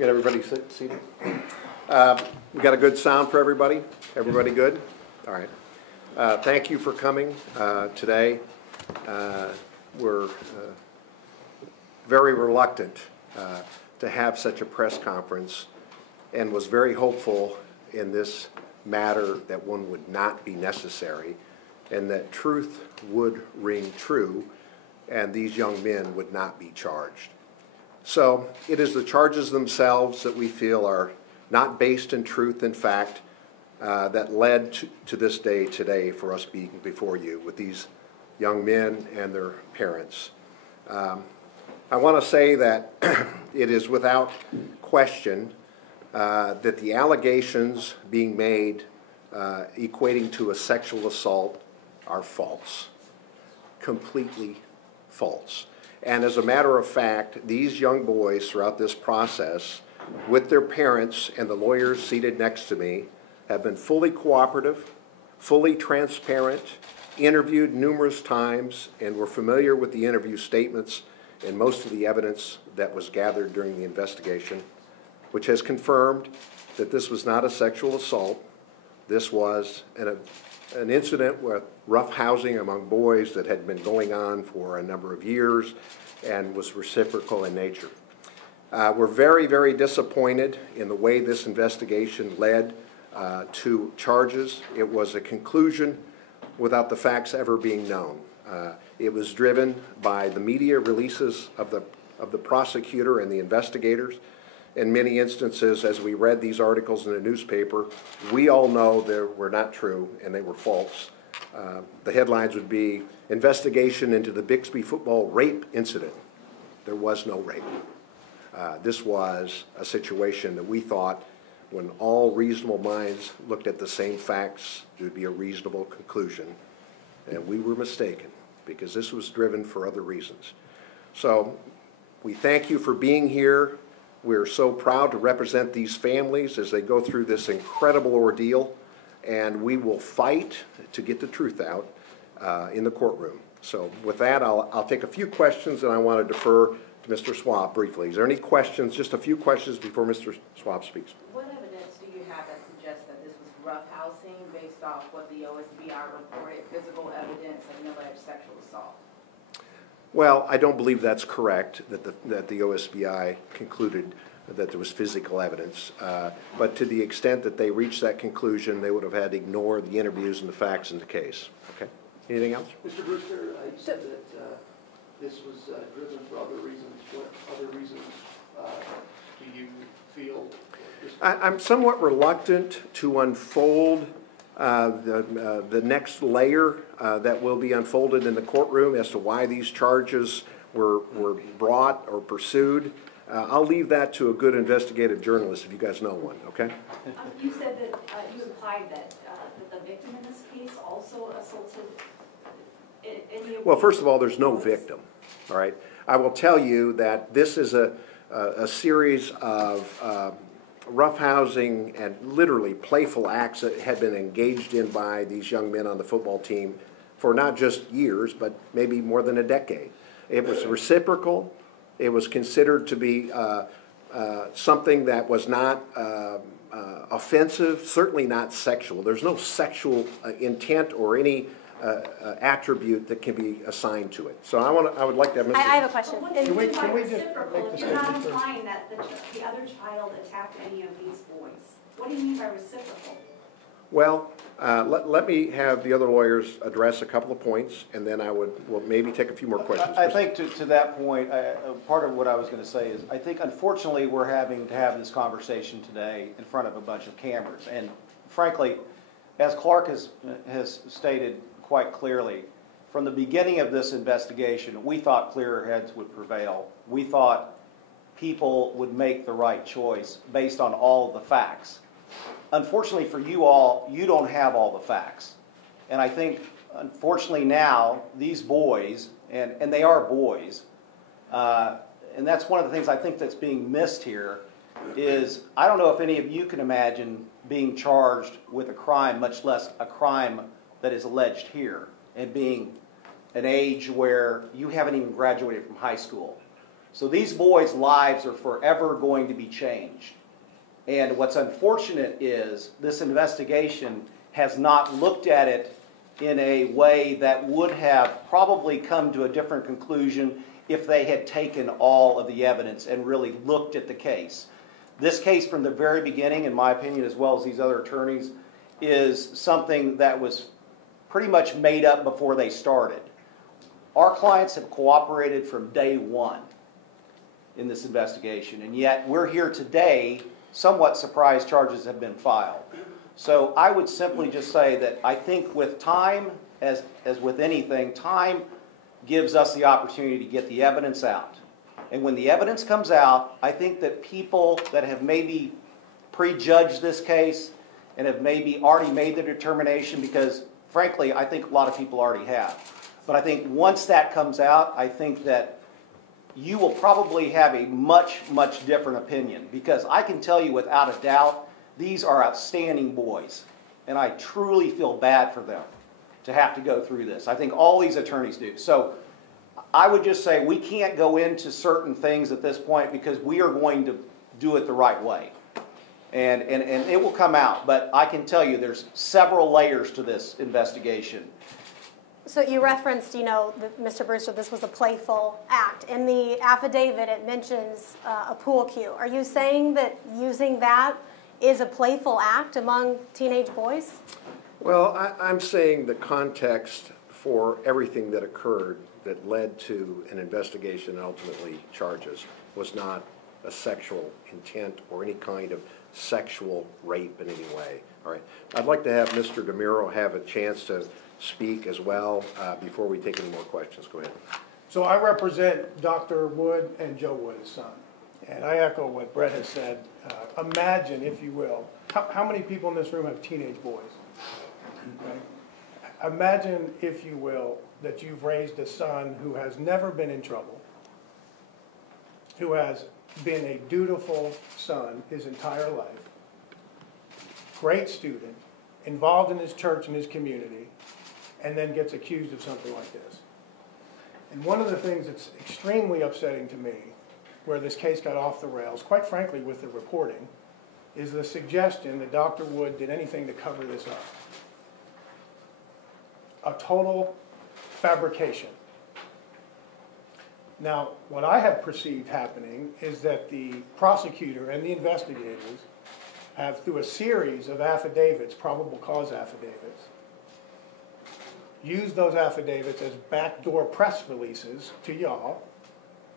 Get everybody seated. We got a good sound for everybody? Everybody good? All right. Thank you for coming today. We're very reluctant to have such a press conference, and was very hopeful in this matter that one would not be necessary and that truth would ring true and these young men would not be charged. So it is the charges themselves that we feel are not based in truth and fact that led to this day today for us being before you with these young men and their parents. I want to say that it is without question that the allegations being made equating to a sexual assault are false, completely false. And as a matter of fact, these young boys throughout this process, with their parents and the lawyers seated next to me, have been fully cooperative, fully transparent, interviewed numerous times, and were familiar with the interview statements and most of the evidence that was gathered during the investigation, which has confirmed that this was not a sexual assault. This was an incident with rough housing among boys that had been going on for a number of years and was reciprocal in nature. We're very, very disappointed in the way this investigation led to charges. It was a conclusion without the facts ever being known. It was driven by the media releases of the prosecutor and the investigators. In many instances, as we read these articles in the newspaper, we all know they were not true and they were false. The headlines would be, "Investigation into the Bixby football rape incident." There was no rape. This was a situation that we thought, when all reasonable minds looked at the same facts, it would be a reasonable conclusion. And we were mistaken, because this was driven for other reasons. So we thank you for being here. We're so proud to represent these families as they go through this incredible ordeal, and we will fight to get the truth out in the courtroom. So with that, I'll take a few questions, and I want to defer to Mr. Swab briefly. Is there any questions, just a few questions before Mr. Swab speaks? What evidence do you have that suggests that this was roughhousing based off what the OSBI reported, physical evidence of an alleged sexual assault? Well, I don't believe that's correct, that the OSBI concluded that there was physical evidence. But to the extent that they reached that conclusion, they would have had to ignore the interviews and the facts in the case. Okay. Anything else? Mr. Brewster, you said that this was driven for other reasons. What other reasons do you feel? I'm somewhat reluctant to unfold the next layer that will be unfolded in the courtroom as to why these charges were brought or pursued. I'll leave that to a good investigative journalist if you guys know one, okay? You said that you implied that the victim in this case also assaulted any of. Well, first of all, there's no victim, all right? I will tell you that this is a series of roughhousing and literally playful acts that had been engaged in by these young men on the football team for not just years, but maybe more than a decade. It was reciprocal. It was considered to be something that was not offensive, certainly not sexual. There's no sexual intent or any attribute that can be assigned to it. So I would like to have Mr. I have a question. Can we just make the you're not implying that the other child attacked any of these boys. What do you mean by reciprocal? Well, let me have the other lawyers address a couple of points, and then will maybe take a few more questions. I think to that point, part of what I was going to say is, I think unfortunately we're having to have this conversation today in front of a bunch of cameras. And frankly, as Clark has stated quite clearly, from the beginning of this investigation, we thought clearer heads would prevail. We thought people would make the right choice based on all of the facts. Unfortunately for you all, you don't have all the facts. And I think, unfortunately now, these boys, and they are boys, and that's one of the things I think that's being missed here, is I don't know if any of you can imagine being charged with a crime, much less a crime that is alleged here, and being an age where you haven't even graduated from high school. So these boys' lives are forever going to be changed. And what's unfortunate is this investigation has not looked at it in a way that would have probably come to a different conclusion if they had taken all of the evidence and really looked at the case. This case from the very beginning, in my opinion, as well as these other attorneys, is something that was pretty much made up before they started. Our clients have cooperated from day one in this investigation, and yet we're here today, somewhat surprised charges have been filed. So I would simply just say that I think with time, as with anything, time gives us the opportunity to get the evidence out. And when the evidence comes out, I think that people that have maybe prejudged this case and have maybe already made the determination, because frankly, I think a lot of people already have. But I think once that comes out, I think that you will probably have a much, much different opinion. Because I can tell you without a doubt, these are outstanding boys. And I truly feel bad for them to have to go through this. I think all these attorneys do. So I would just say we can't go into certain things at this point because we are going to do it the right way. And it will come out. But I can tell you there's several layers to this investigation. So you referenced, Mr. Brewster, this was a playful act. In the affidavit, it mentions a pool cue. Are you saying that using that is a playful act among teenage boys? Well, I'm saying the context for everything that occurred that led to an investigation and ultimately charges was not a sexual intent or any kind of sexual rape in any way. All right. I'd like to have Mr. DeMuro have a chance to speak as well before we take any more questions. Go ahead. So I represent Dr. Wood and Joe Wood, his son. And I echo what Brett has said. Imagine, if you will, how many people in this room have teenage boys? Okay. Imagine, if you will, that you've raised a son who has never been in trouble, who has been a dutiful son his entire life, great student, involved in his church and his community, and then gets accused of something like this. And one of the things that's extremely upsetting to me, where this case got off the rails, quite frankly with the reporting, is the suggestion that Dr. Wood did anything to cover this up. A total fabrication. Now, what I have perceived happening is that the prosecutor and the investigators have, through a series of affidavits, probable cause affidavits, used those affidavits as backdoor press releases to y'all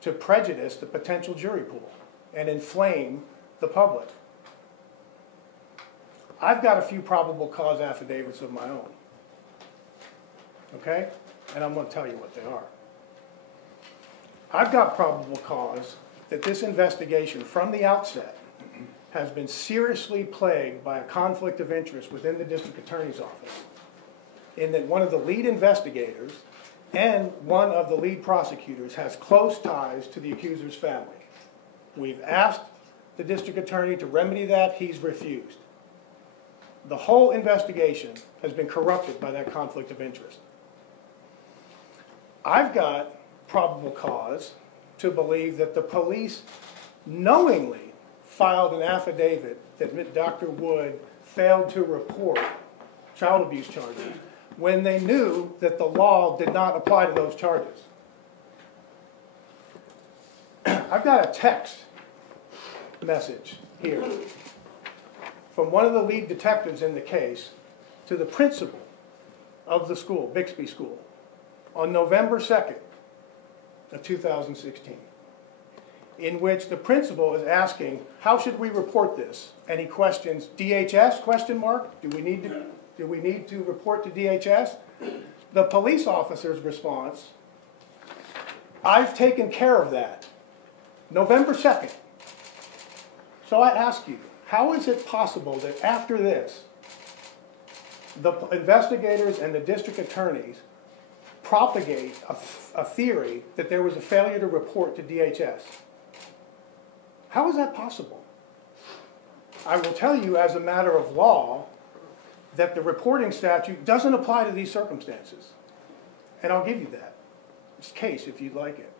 to prejudice the potential jury pool and inflame the public. I've got a few probable cause affidavits of my own, okay? And I'm going to tell you what they are. I've got probable cause that this investigation from the outset has been seriously plagued by a conflict of interest within the district attorney's office, in that one of the lead investigators and one of the lead prosecutors has close ties to the accuser's family. We've asked the district attorney to remedy that. He's refused. The whole investigation has been corrupted by that conflict of interest. I've got probable cause to believe that the police knowingly filed an affidavit that Dr. Wood failed to report child abuse charges when they knew that the law did not apply to those charges. I've got a text message here from one of the lead detectives in the case to the principal of the school, Bixby School, on November 2nd of 2016, in which the principal is asking, how should we report this? And he questions, DHS, question mark? Do we need to report to DHS? The police officer's response, I've taken care of that. November 2nd. So I ask you, how is it possible that after this, the investigators and the district attorneys propagate a theory that there was a failure to report to DHS? How is that possible? I will tell you as a matter of law that the reporting statute doesn't apply to these circumstances. And I'll give you that. It's case if you'd like it.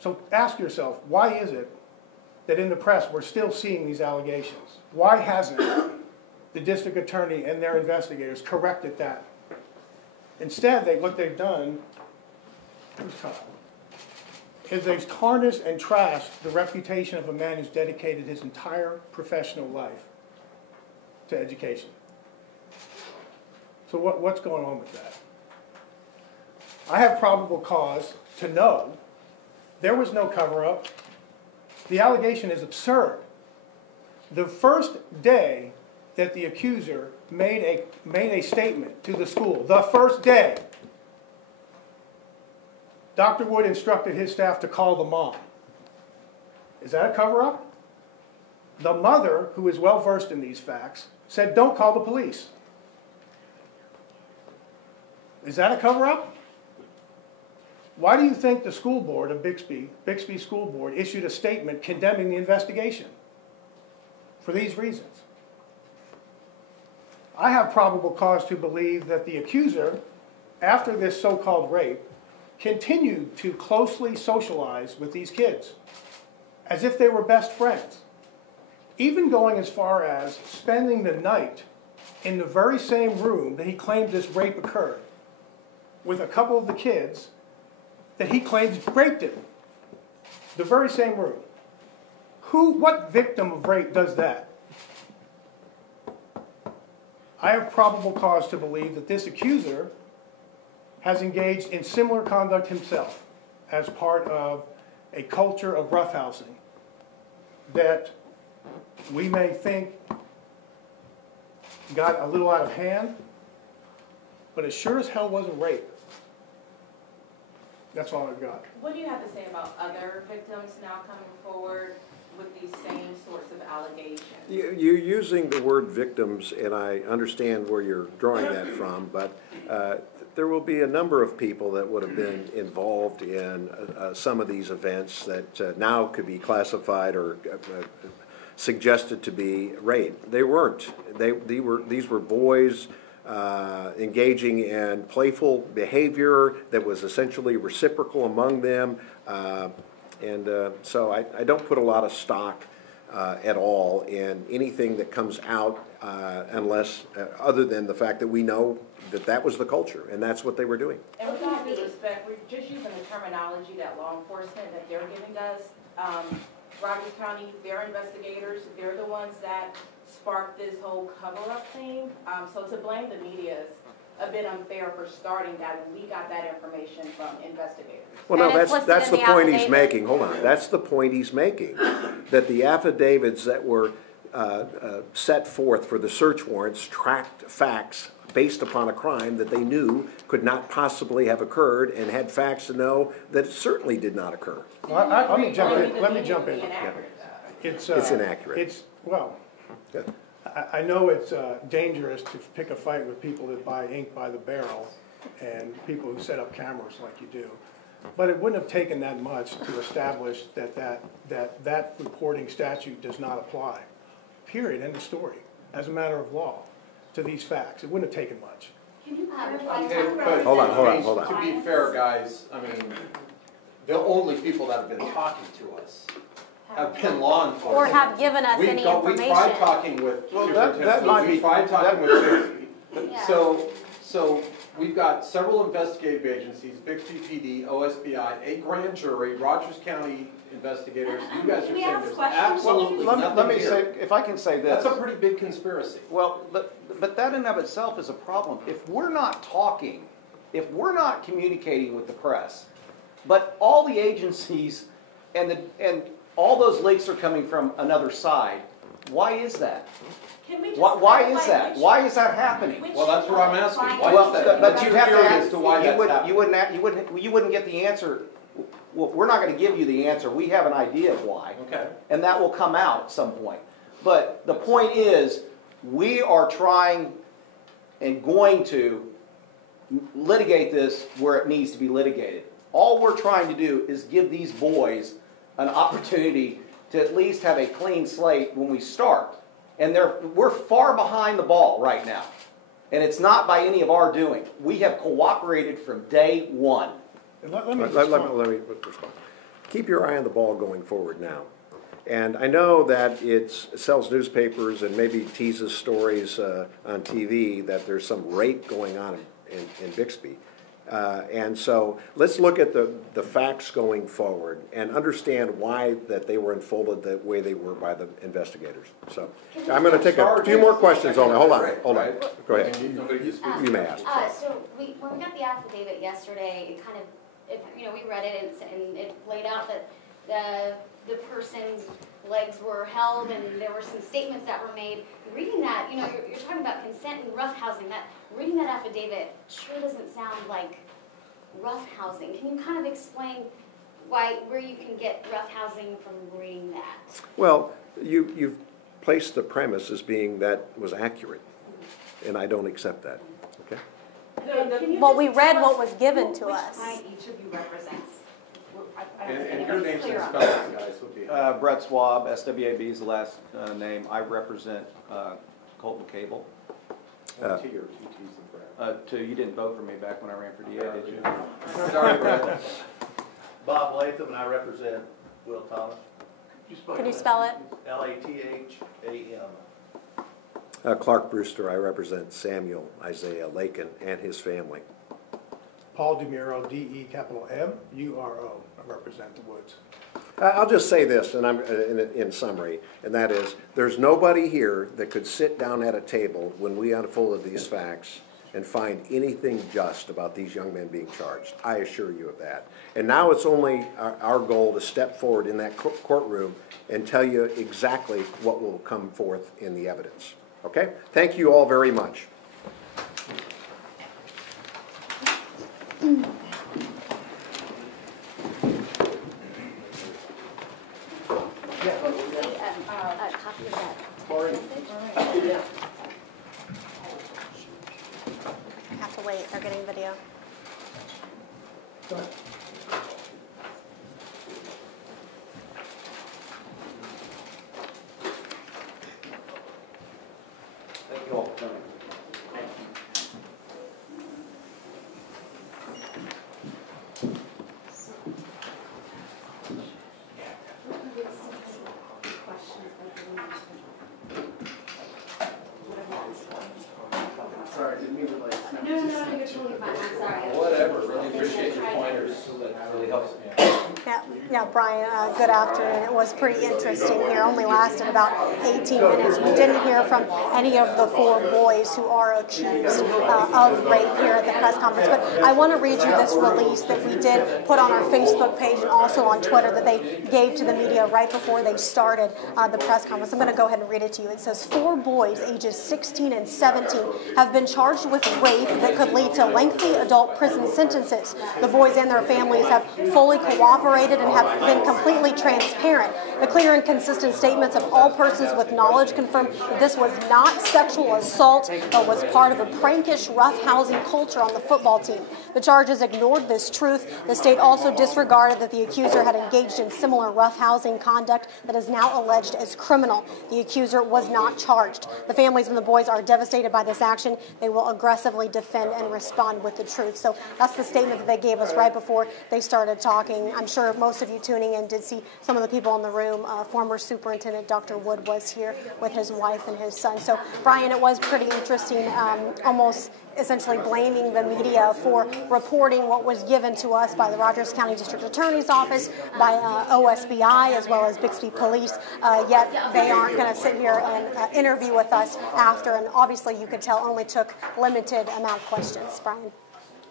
So ask yourself, why is it that in the press we're still seeing these allegations? Why hasn't the district attorney and their investigators corrected that? Instead, what they've done is they've tarnished and trashed the reputation of a man who's dedicated his entire professional life to education. So what's going on with that? I have probable cause to know there was no cover-up. The allegation is absurd. The first day that the accuser made a statement to the school, the first day, Dr. Wood instructed his staff to call the mom. Is that a cover-up? The mother, who is well-versed in these facts, said, don't call the police. Is that a cover-up? Why do you think the school board of Bixby School Board, issued a statement condemning the investigation? For these reasons. I have probable cause to believe that the accuser, after this so-called rape, continued to closely socialize with these kids, as if they were best friends, even going as far as spending the night in the very same room that he claimed this rape occurred, with a couple of the kids that he claims raped him. The very same room. What victim of rape does that? I have probable cause to believe that this accuser has engaged in similar conduct himself as part of a culture of roughhousing that we may think got a little out of hand, but it sure as hell wasn't rape. That's all I've got. What do you have to say about other victims now coming forward with these same sorts of allegations? You're using the word victims, and I understand where you're drawing that from, but there will be a number of people that would have been involved in some of these events that now could be classified or suggested to be rape. They weren't. These were boys engaging in playful behavior that was essentially reciprocal among them. So I don't put a lot of stock at all in anything that comes out unless, other than the fact that we know that that was the culture and that's what they were doing. And with all due respect, we're just using the terminology that law enforcement that they're giving us. Rogers County, their investigators, they're the ones that sparked this whole cover-up thing. So to blame the media is a bit unfair for starting that when we got that information from investigators. Well, no, And it's that's listed the in the point he's affidavit. making. Hold on. That's the point he's making. That the affidavits that were set forth for the search warrants tracked facts based upon a crime that they knew could not possibly have occurred and had facts to know that it certainly did not occur. Well, let me jump in. Let me jump in. It's inaccurate. Well, Good. I know it's dangerous to pick a fight with people that buy ink by the barrel and people who set up cameras like you do. But it wouldn't have taken that much to establish that reporting statute does not apply. Period. End of story. As a matter of law, to these facts. It wouldn't have taken much. Can you clarify? Okay, but Hold on. To be fair, guys, I mean, the only people that have been talking to us have been law enforcement. Or have given us any We tried information. talking with that might be- we tried talking with Bixby. Yeah. So we've got several investigative agencies, Bixby PD, OSBI, a grand jury, Rogers County investigators. You guys are Can we saying ask there's questions? absolutely Let nothing me here. say, if I can say this. That's a pretty big conspiracy. Well, but that in and of itself is a problem. If we're not talking, if we're not communicating with the press, but all the agencies and all those leaks are coming from another side, why is that? Can we just Why is clarify that? which- Why is that happening? which, Well, that's what I'm asking. client- Why Well, is that? but you'd have to Curious ask, to why that's happening. you wouldn't get the answer. Well, we're not gonna give you the answer. We have an idea of why. Okay. And that will come out at some point. But the point is, we are trying and going to litigate this where it needs to be litigated. All we're trying to do is give these boys an opportunity to at least have a clean slate when we start. And we're far behind the ball right now. And it's not by any of our doing. We have cooperated from day one. And let me Let respond. me respond. keep your eye on the ball going forward now. And I know that it sells newspapers and maybe teases stories on TV that there's some rape going on in Bixby. And so let's look at the facts going forward and understand why that they were unfolded the way they were by the investigators. So I'm going to take a few more questions on it. Hold on. Go ahead. You may ask. So when we got the affidavit yesterday, it kind of, we read it and it laid out that the person's legs were held and there were some statements that were made. Reading that, you're talking about consent and roughhousing. Reading that affidavit sure doesn't sound like roughhousing. Can you kind of explain where you can get roughhousing from reading that? Well, you've placed the premise as being that was accurate, and I don't accept that. Okay. Well, we read what was given to us. Which client each of you represents? And your names and spellings, guys, would be. Brett Swab, SWAB is the last name. I represent Colton Cable. One T or two T's and Brett. You didn't vote for me back when I ran for DA, did you? Sorry, Brett. Bob Latham, and I represent Will Thomas. Can you spell it? Latham. Clark Brewster, I represent Samuel Isaiah Lakin and his family. Paul DeMuro, DE_MURO, I represent the Woods. I'll just say this, and I'm in summary, and that is, there's nobody here that could sit down at a table when we unfolded these facts and find anything just about these young men being charged. I assure you of that. And now it's only our goal to step forward in that courtroom and tell you exactly what will come forth in the evidence. Okay? Thank you all very much. A copy of that text message? I have to wait. They're getting video. Thank you all for coming. Sorry, didn't mean to like. No, you're totally fine. I'm sorry. Whatever, really appreciate your pointers. That really helps me. Yeah, Brian, good afternoon. It was pretty interesting here. Only lasted about 18 minutes. We didn't hear from any of the 4 boys who are accused of rape here at the press conference. But I want to read you this release that we did put on our Facebook page and also on Twitter that they gave to the media right before they started the press conference. I'm going to go ahead and read it to you. It says, 4 boys ages 16 and 17 have been charged with rape that could lead to lengthy adult prison sentences. The boys and their families have fully cooperated and have been completely transparent. The clear and consistent statements of all persons with knowledge confirm that this was not sexual assault, but was part of a prankish roughhousing culture on the football team. The charges ignored this truth. The state also disregarded that the accuser had engaged in similar roughhousing conduct that is now alleged as criminal. The accuser was not charged. The families and the boys are devastated by this action. They will aggressively defend and respond with the truth. So that's the statement that they gave us right before they started talking. I'm sure most of you tuning in did see some of the people in the room. Former Superintendent Dr. Wood was here with his wife and his son. So, Brian, it was pretty interesting, almost essentially blaming the media for reporting what was given to us by the Rogers County District Attorney's Office, by OSBI, as well as Bixby Police, yet they aren't going to sit here and interview with us after, and obviously you could tell only took limited amount of questions. Brian.